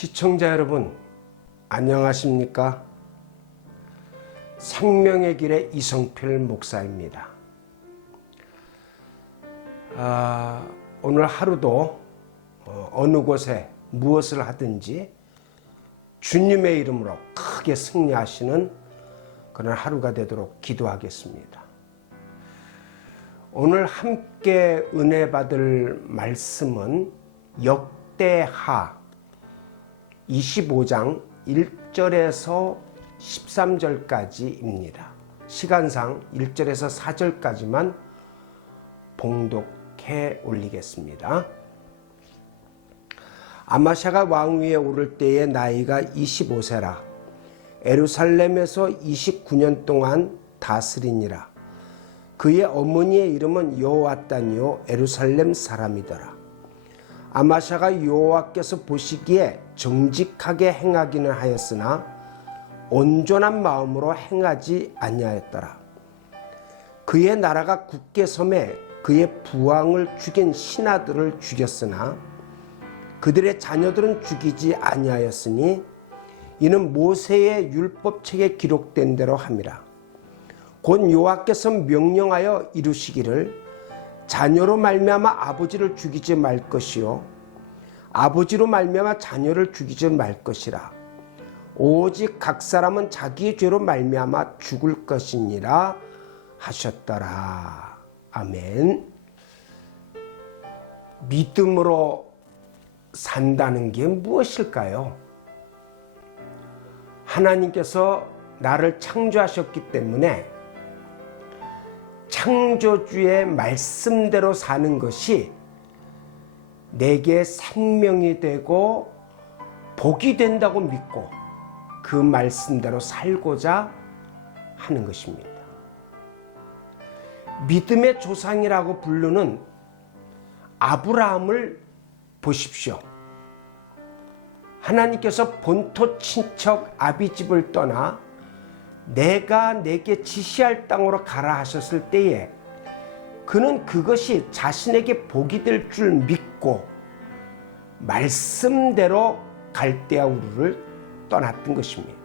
시청자 여러분, 안녕하십니까? 생명의 길의 이성필 목사입니다. 오늘 하루도 어느 곳에 무엇을 하든지 주님의 이름으로 크게 승리하시는 그런 하루가 되도록 기도하겠습니다. 오늘 함께 은혜 받을 말씀은 역대하 25장 1절에서 13절까지입니다. 시간상 1절에서 4절까지만 봉독해 올리겠습니다. 아마샤가 왕위에 오를 때에 나이가 25세라. 예루살렘에서 29년 동안 다스리니라. 그의 어머니의 이름은 여호앗단이요 예루살렘 사람이더라. 아마샤가 여호와께서 보시기에 정직하게 행하기는 하였으나 온전한 마음으로 행하지 아니하였더라. 그의 나라가 굳게 섬에 그의 부왕을 죽인 신하들을 죽였으나 그들의 자녀들은 죽이지 아니하였으니 이는 모세의 율법책에 기록된 대로 함이라. 곧 여호와께서 명령하여 이루시기를 자녀로 말미암아 아버지를 죽이지 말 것이요 아버지로 말미암아 자녀를 죽이지 말 것이라. 오직 각 사람은 자기 죄로 말미암아 죽을 것이니라 하셨더라. 아멘. 믿음으로 산다는 게 무엇일까요? 하나님께서 나를 창조하셨기 때문에 창조주의 말씀대로 사는 것이 내게 생명이 되고 복이 된다고 믿고 그 말씀대로 살고자 하는 것입니다. 믿음의 조상이라고 부르는 아브라함을 보십시오. 하나님께서 본토 친척 아비집을 떠나 내가 내게 지시할 땅으로 가라 하셨을 때에 그는 그것이 자신에게 복이 될 줄 믿고 말씀대로 갈대아 우르를 떠났던 것입니다.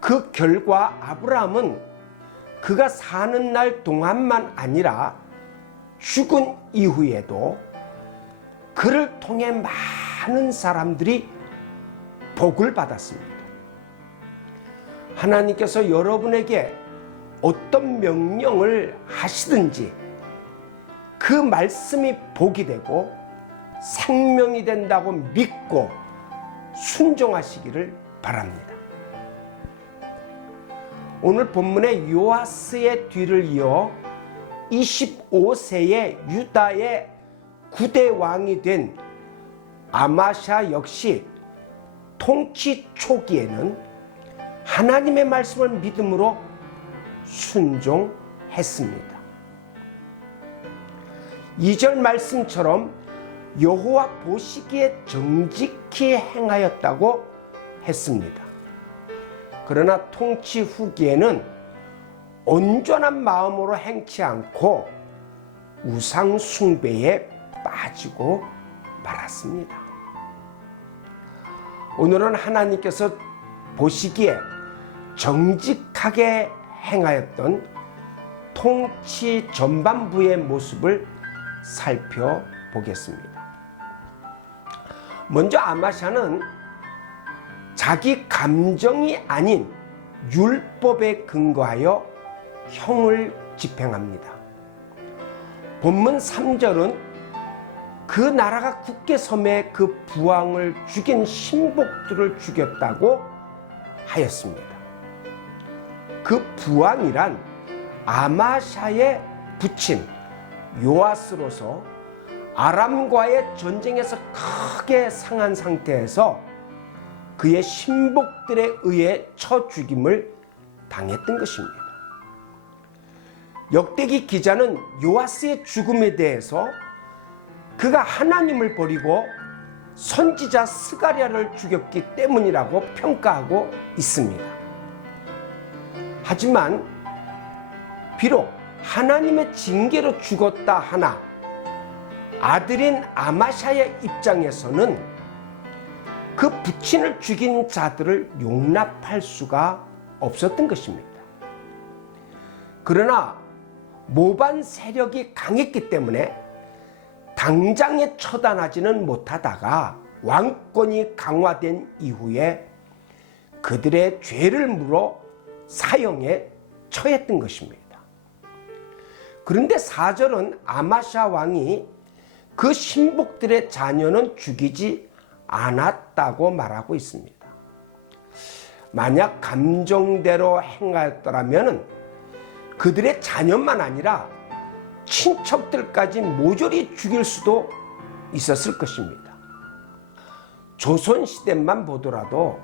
그 결과 아브라함은 그가 사는 날 동안만 아니라 죽은 이후에도 그를 통해 많은 사람들이 복을 받았습니다. 하나님께서 여러분에게 어떤 명령을 하시든지 그 말씀이 복이 되고 생명이 된다고 믿고 순종하시기를 바랍니다. 오늘 본문의 요아스의 뒤를 이어 25세의 유다의 9대 왕이 된 아마샤 역시 통치 초기에는 하나님의 말씀을 믿음으로 순종했습니다. 2절 말씀처럼 여호와 보시기에 정직히 행하였다고 했습니다. 그러나 통치 후기에는 온전한 마음으로 행치 않고 우상 숭배에 빠지고 말았습니다. 오늘은 하나님께서 보시기에 정직하게 행하였던 통치 전반부의 모습을 살펴보겠습니다. 먼저 아마샤는 자기 감정이 아닌 율법에 근거하여 형을 집행합니다. 본문 3절은 그 나라가 굳게 섬에 그 부왕을 죽인 신복들을 죽였다고 하였습니다. 그 부왕이란 아마샤의 부친 요아스로서 아람과의 전쟁에서 크게 상한 상태에서 그의 신복들에 의해 쳐 죽임을 당했던 것입니다. 역대기 기자는 요아스의 죽음에 대해서 그가 하나님을 버리고 선지자 스가랴를 죽였기 때문이라고 평가하고 있습니다. 하지만 비록 하나님의 징계로 죽었다 하나 아들인 아마샤의 입장에서는 그 부친을 죽인 자들을 용납할 수가 없었던 것입니다. 그러나 모반 세력이 강했기 때문에 당장에 처단하지는 못하다가 왕권이 강화된 이후에 그들의 죄를 물어 사형에 처했던 것입니다. 그런데 4절은 아마샤 왕이 그 신복들의 자녀는 죽이지 않았다고 말하고 있습니다. 만약 감정대로 행하였더라면 그들의 자녀만 아니라 친척들까지 모조리 죽일 수도 있었을 것입니다. 조선시대만 보더라도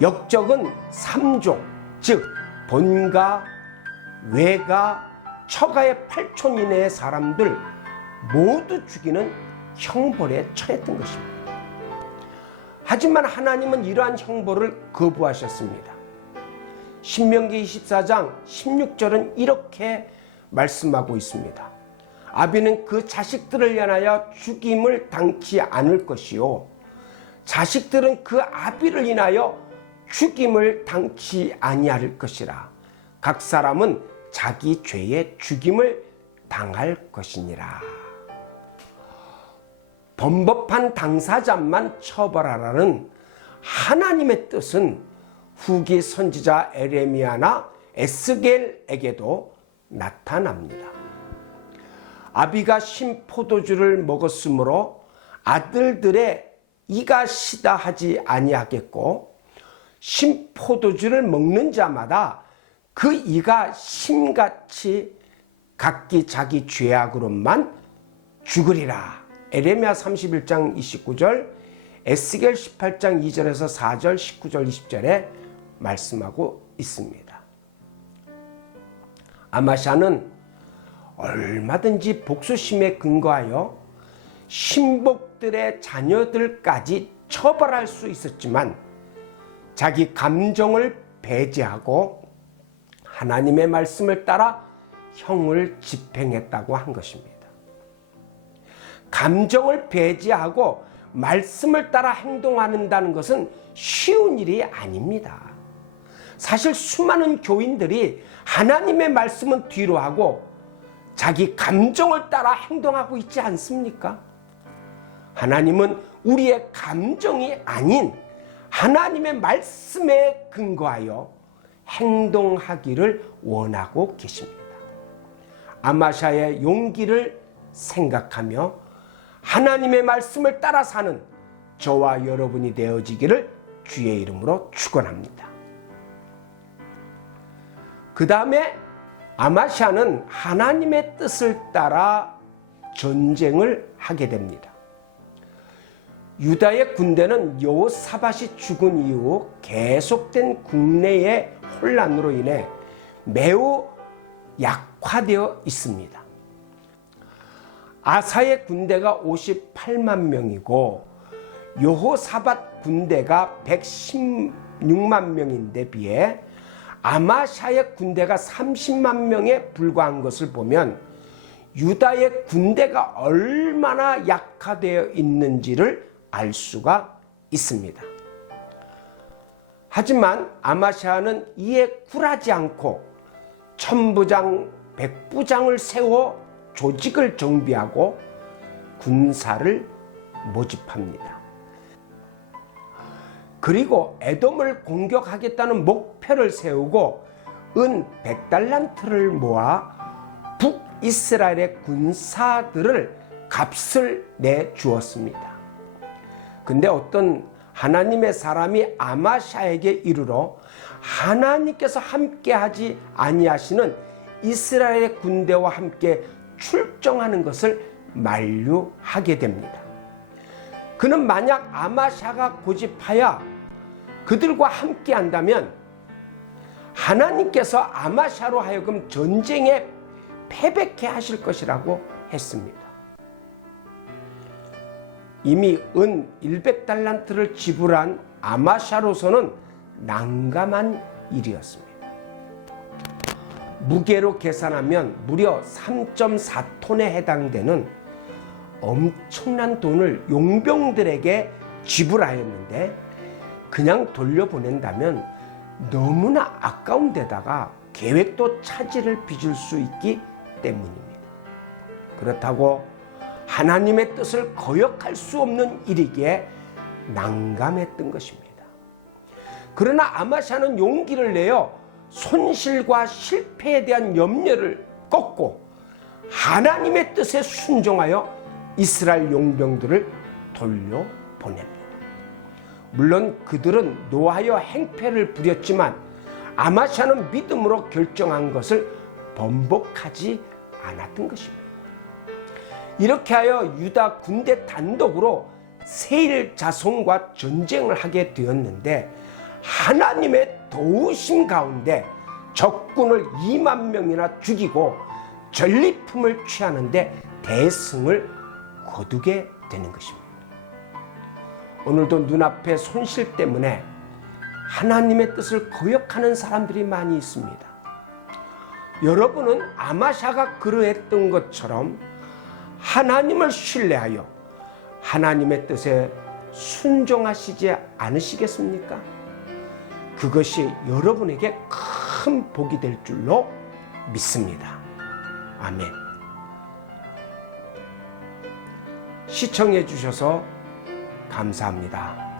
역적은 3족, 즉 본가, 외가, 처가의 8촌 이내의 사람들 모두 죽이는 형벌에 처했던 것입니다. 하지만 하나님은 이러한 형벌을 거부하셨습니다. 신명기 24장 16절은 이렇게 말씀하고 있습니다. 아비는 그 자식들을 인하여 죽임을 당치 않을 것이요 자식들은 그 아비를 인하여 죽임을 당치 아니할 것이라. 각 사람은 자기 죄의 죽임을 당할 것이니라. 범법한 당사자만 처벌하라는 하나님의 뜻은 후기 선지자 에레미야나 에스겔에게도 나타납니다. 아비가 신포도주를 먹었으므로 아들들의 이가 시다 하지 아니하겠고 신포도주를 먹는 자마다 그 이가 심같이 각기 자기 죄악으로만 죽으리라. 에레미야 31장 29절, 에스겔 18장 2절에서 4절, 19절, 20절에 말씀하고 있습니다. 아마샤는 얼마든지 복수심에 근거하여 신복들의 자녀들까지 처벌할 수 있었지만 자기 감정을 배제하고 하나님의 말씀을 따라 형을 집행했다고 한 것입니다. 감정을 배제하고 말씀을 따라 행동한다는 것은 쉬운 일이 아닙니다. 사실 수많은 교인들이 하나님의 말씀은 뒤로 하고 자기 감정을 따라 행동하고 있지 않습니까? 하나님은 우리의 감정이 아닌 하나님의 말씀에 근거하여 행동하기를 원하고 계십니다. 아마샤의 용기를 생각하며 하나님의 말씀을 따라 사는 저와 여러분이 되어지기를 주의 이름으로 축원합니다. 그 다음에 아마샤는 하나님의 뜻을 따라 전쟁을 하게 됩니다. 유다의 군대는 여호사밧이 죽은 이후 계속된 국내의 혼란으로 인해 매우 약화되어 있습니다. 아사의 군대가 58만 명이고 여호사밧 군대가 116만 명인데 비해 아마샤의 군대가 30만 명에 불과한 것을 보면 유다의 군대가 얼마나 약화되어 있는지를 알 수가 있습니다. 하지만 아마샤는 이에 굴하지 않고 천부장, 백부장을 세워 조직을 정비하고 군사를 모집합니다. 그리고 에돔을 공격하겠다는 목표를 세우고 은 100달란트를 모아 북이스라엘의 군사들을 값을 내주었습니다. 근데 어떤 하나님의 사람이 아마샤에게 이르러 하나님께서 함께하지 아니하시는 이스라엘의 군대와 함께 출정하는 것을 만류하게 됩니다. 그는 만약 아마샤가 고집하여 그들과 함께 한다면 하나님께서 아마샤로 하여금 전쟁에 패배케 하실 것이라고 했습니다. 이미 은 100달란트를 지불한 아마샤로서는 난감한 일이었습니다. 무게로 계산하면 무려 3.4톤에 해당되는 엄청난 돈을 용병들에게 지불하였는데 그냥 돌려보낸다면 너무나 아까운 데다가 계획도 차질을 빚을 수 있기 때문입니다. 그렇다고 하나님의 뜻을 거역할 수 없는 일이기에 난감했던 것입니다. 그러나 아마샤는 용기를 내어 손실과 실패에 대한 염려를 꺾고 하나님의 뜻에 순종하여 이스라엘 용병들을 돌려보냅니다. 물론 그들은 노하여 행패를 부렸지만 아마샤는 믿음으로 결정한 것을 번복하지 않았던 것입니다. 이렇게 하여 유다 군대 단독으로 세일 자손과 전쟁을 하게 되었는데 하나님의 도우심 가운데 적군을 2만 명이나 죽이고 전리품을 취하는데 대승을 거두게 되는 것입니다. 오늘도 눈앞의 손실 때문에 하나님의 뜻을 거역하는 사람들이 많이 있습니다. 여러분은 아마샤가 그러했던 것처럼 하나님을 신뢰하여 하나님의 뜻에 순종하시지 않으시겠습니까? 그것이 여러분에게 큰 복이 될 줄로 믿습니다. 아멘. 시청해 주셔서 감사합니다.